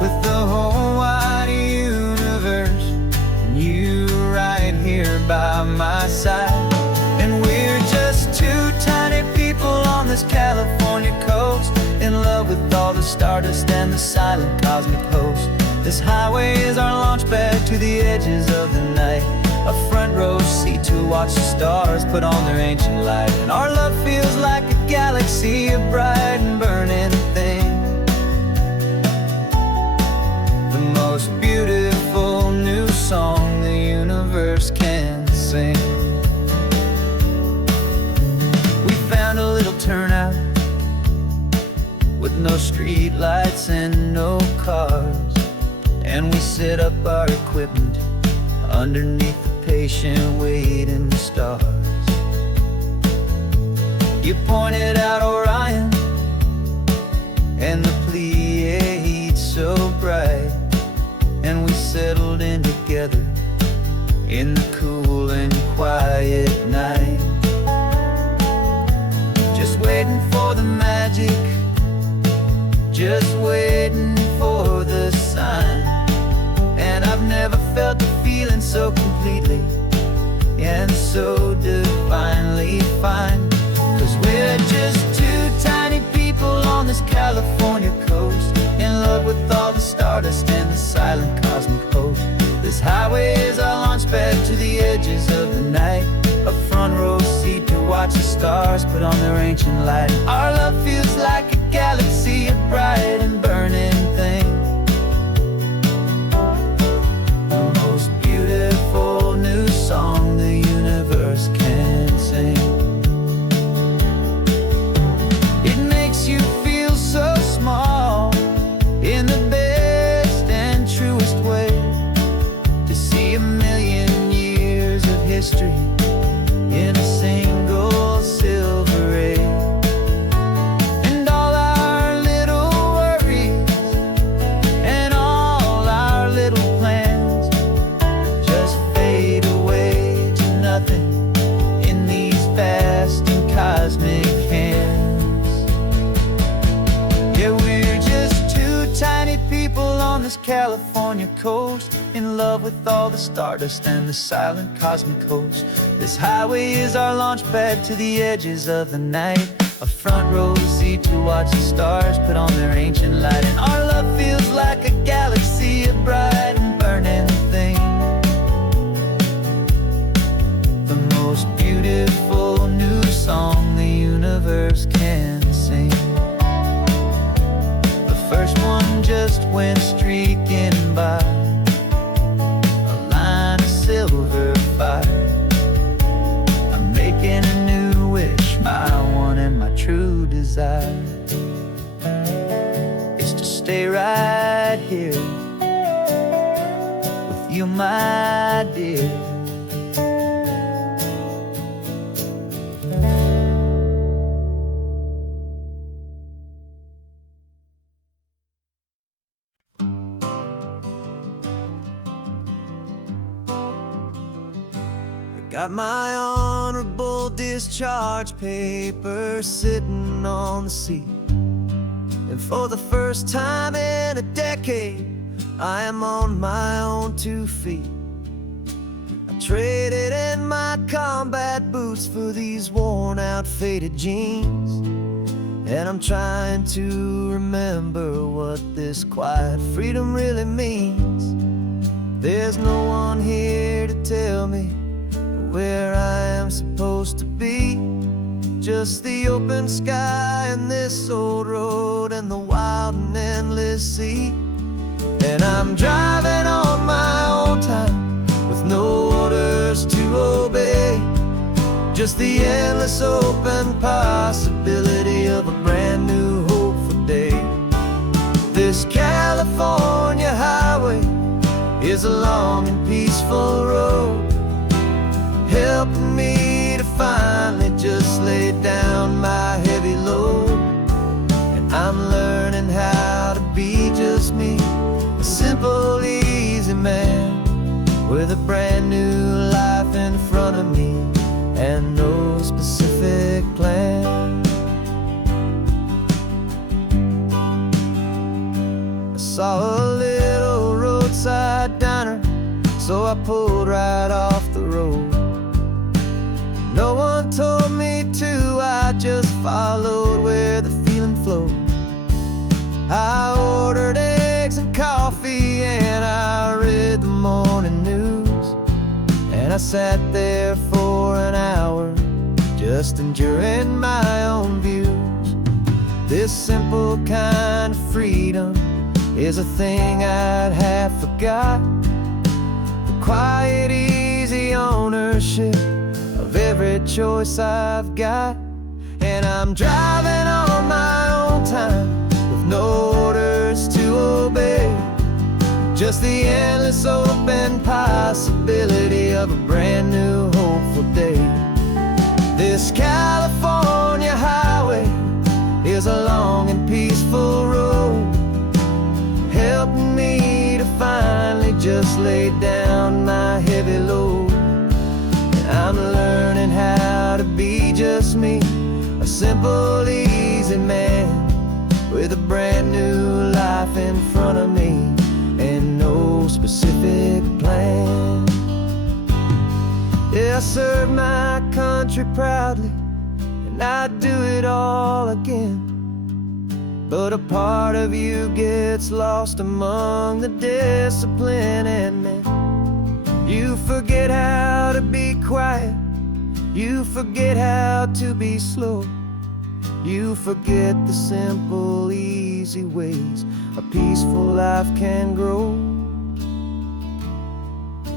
with the whole wide universe and you right here by my side. And we're just two tiny people on this California coast, in love with all the stardust and the silent cosmic host. This highway is our launch pad to the edges of the night, a front row seat to watch the stars put on their ancient light. And our love feels like a galaxy, a bright and burning thing, the most beautiful new song the universe can sing. We found a little turnout with no street lights and no cars, and we set up our equipment underneath the patient waiting stars. You pointed out Orion and the Pleiades so bright, and we settled in together in the cool and quiet night, just waiting for the magic, just waiting for the sign. And I've never felt the feeling so completely and so divinely fine, 'cause we're just two tiny people on this California coast, in love with all the stardust and the silent cosmic host. This highway is our launch pad to the edges of the night, a front row seat to watch the stars put on their ancient light. Our love feels like a galaxy, a bright and burning thing, beautiful new song the universe can sing. It makes you feel so small in the best and truest way, to see a million years of history in a single silver ray. And all our little worries and all our little plans just fade away to nothing in these vast and cosmic hands. Yeah, we're just two tiny people on this California coast, in love with all the stardust and the silent cosmic host. This highway is our launch pad to the edges of the night, a front row seat to watch the stars put on their ancient light. And our love feels like a galaxy, a bright and burning thing, the most beautiful new song the universe can sing. The first one just went streaking by, a line of silver fire. I'm making a new wish, my one and my true desire is to stay right you, my dear. Got my honorable discharge papers sitting on the seat, and for the first time in a decade, I am on my own 2 feet. I traded in my combat boots for these worn out faded jeans, and I'm trying to remember what this quiet freedom really means. There's no one here to tell me where I am supposed to be, just the open sky and this old road and the wild and endless sea. And I'm driving on my own time with no orders to obey, just the endless open possibility of a brand new hopeful day. This California highway is a long and peaceful road, helping me to finally just lay down my heavy load. And I'm learning how to be just me, a simple, easy man with a brand new life in front of me and no specific plan. I saw a little roadside diner, so I pulled right off the road. No one told me to, I just followed where the feeling flowed. I ordered eggs and coffee and I read the morning news, and I sat there for an hour just enjoying my own views. This simple kind of freedom is a thing I'd have forgot, the quiet, easy ownership of every choice I've got. And I'm driving on my own time with no orders to obey, just the endless open possibility of a brand new hopeful day. This California highway is a long and peaceful road, helping me to finally just lay down my heavy load. I'm learning how to be just me, a simple, easy man with a brand new life in front of me and no specific plan. Yeah, I serve my country proudly and I'd do it all again, but a part of you gets lost among the discipline and men. You forget how to be quiet, you forget how to be slow, you forget the simple, easy ways a peaceful life can grow.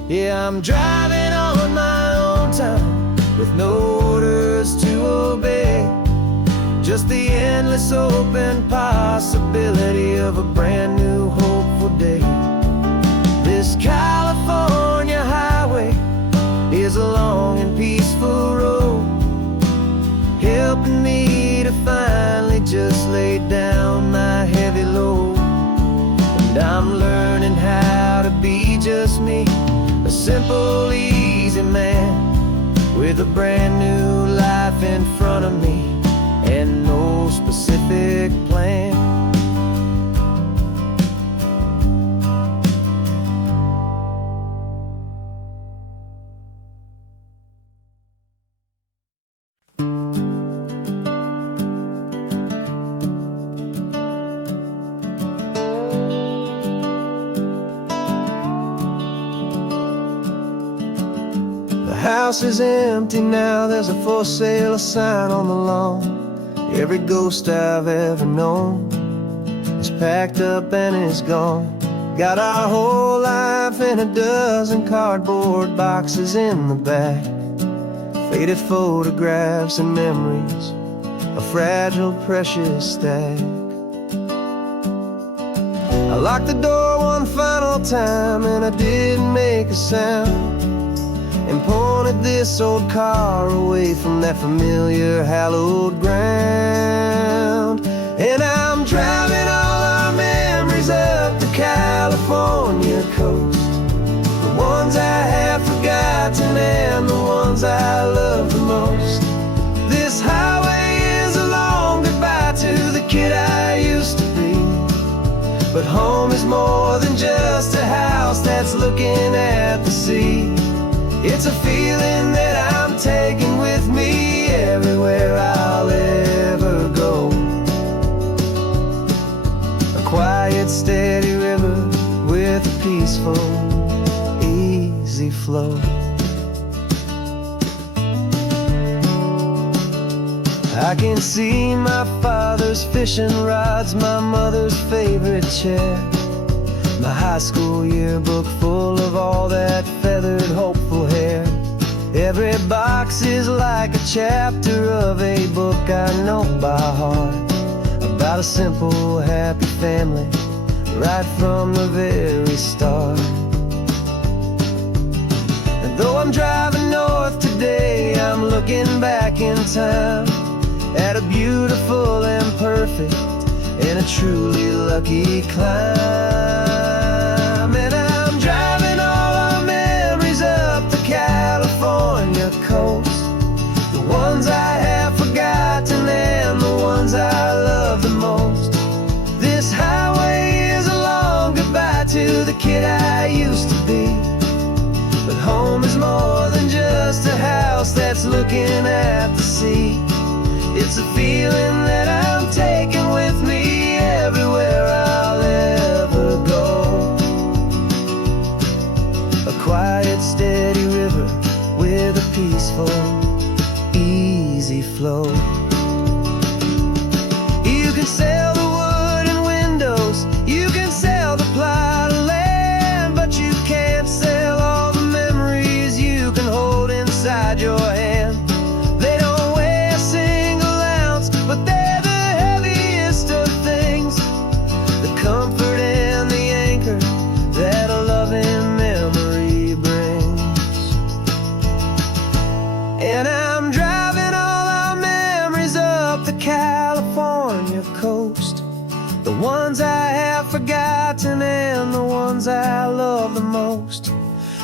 Yeah, I'm driving on my own time with no orders to obey, just the endless open possibility of a brand new hopeful day. This California highway is a long and peaceful road, helping me to finally just lay down my heavy load. And I'm learning how to be just me, a simple, easy man with a brand new life in front of me and no specific plan. The house is empty now, there's a for sale sign on the lawn. Every ghost I've ever known is packed up and is gone. Got our whole life in a dozen cardboard boxes in the back, faded photographs and memories, a fragile, precious stack. I locked the door one final all time, and I didn't make a sound, and pointed this old car away from that familiar hallowed ground. And I'm driving all our memories up the California coast, the ones I have forgotten and the ones I love the most. This highway is a long goodbye to the kid I used to be, but home is more than just a house that's looking at the sea. It's a feeling that I'm taking with me everywhere I'll ever go. A quiet, steady river with a peaceful, easy flow. I can see my father's fishing rods, my mother's favorite chair, my high school yearbook full of all that feathered, hopeful hair. Every box is like a chapter of a book I know by heart, about a simple, happy family right from the very start. And though I'm driving north today, I'm looking back in time at a beautiful and perfect and a truly lucky climb. And I'm driving all our memories up the California coast, the ones I have forgotten and the ones I love the most. This highway is a long goodbye to the kid I used to be, but home is more than just a house that's looking at the sea. It's a feeling that I'm taking with me everywhere I'll ever go. A quiet, steady river with a peaceful, easy flow. You can sail the wooden windows, you can sail the plot of land, but you can't sail all the memories you can hold inside your hand. They don't weigh a single ounce, but they're the heaviest of things, the comfort and the anchor that a loving memory brings. And I'm driving all our memories up the California coast, the ones I have forgotten and the ones I love the most.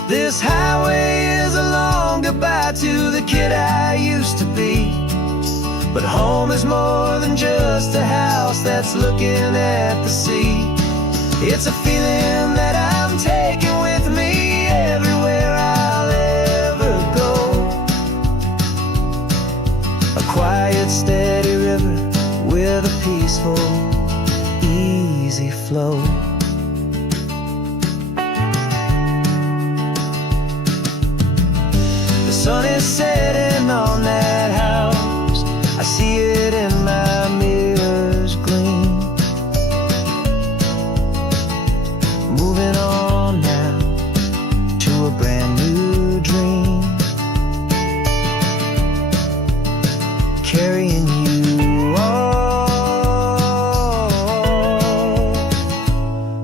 This highway is a long goodbye to the kid I used to be, but home is more than just a house that's looking at the sea. It's a feeling that I'm taking with me everywhere I'll ever go. A quiet, steady river with a peaceful, easy flow. The sun is setting on that house, I see it in my mirror's gleam. Moving on now to a brand new dream, carrying you all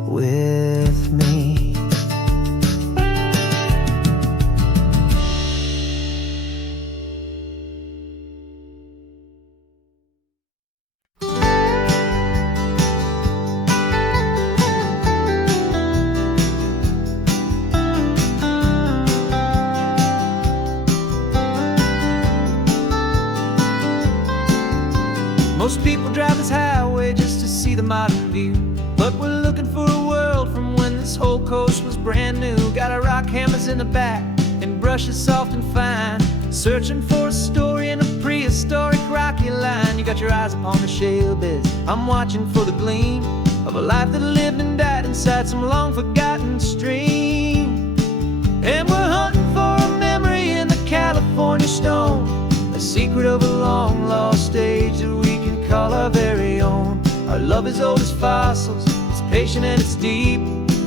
with me. Most people drive this highway just to see the modern view, but we're looking for a world from when this whole coast was brand new. Got our rock hammers in the back and brushes soft and fine, searching for a story in a prehistoric rocky line. You got your eyes upon the shale beds, I'm watching for the gleam of a life that lived and died inside some long forgotten stream. And we're hunting for a memory in the California stone, a secret of a long lost age that we can call our very own. Our love is old as fossils, it's patient and it's deep,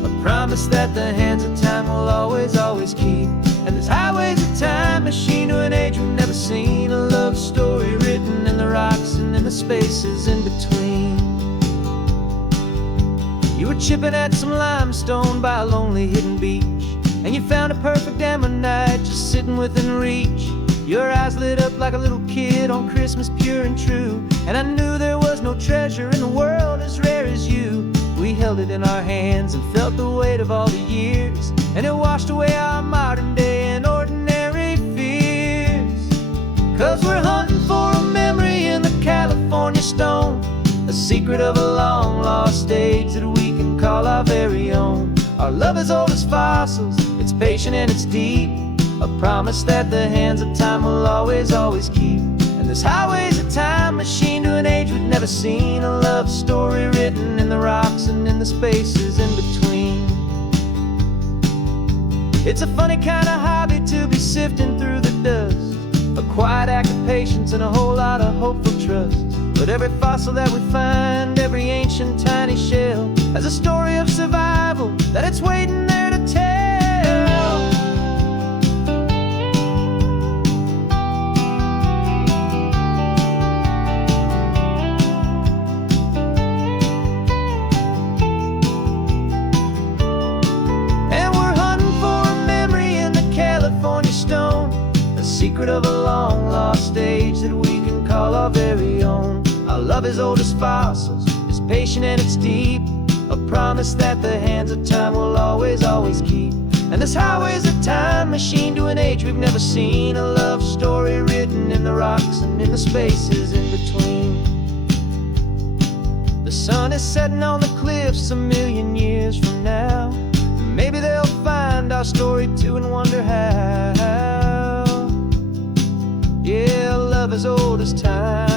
a promise that the hands of time will always, always keep. And this highway's a time machine to an age we've never seen, a love story written in the rocks and in the spaces in between. You were chipping at some limestone by a lonely hidden beach, and you found a perfect ammonite just sitting within reach. Your eyes lit up like a little kid on Christmas, pure and true. And I knew there was no treasure in the world as rare as you. We held it in our hands and felt the weight of all the years, and it washed away our modern day and ordinary fears. 'Cause we're hunting for a memory in the California stone, a secret of a long lost age that we can call our very own. Our love is old as fossils, it's patient and it's deep, a promise that the hands of time will always, always keep. And this highway's a time machine to an age we've never seen, a love story written in the rocks and in the spaces in between. It's a funny kind of hobby to be sifting through the dust, a quiet act of patience and a whole lot of hopeful trust. But every fossil that we find, every ancient tiny shell, has a story of survival that it's waiting there to tell. And we're hunting for a memory in the California stone, a secret of a long lost age that we can call our very own. Our love is old as fossils, it's patient and it's deep, a promise that the hands of time will always, always keep. And this highway's a time machine to an age we've never seen, a love story written in the rocks and in the spaces in between. The sun is setting on the cliffs a million years from now, and maybe they'll find our story too and wonder how. Yeah, love is old as time.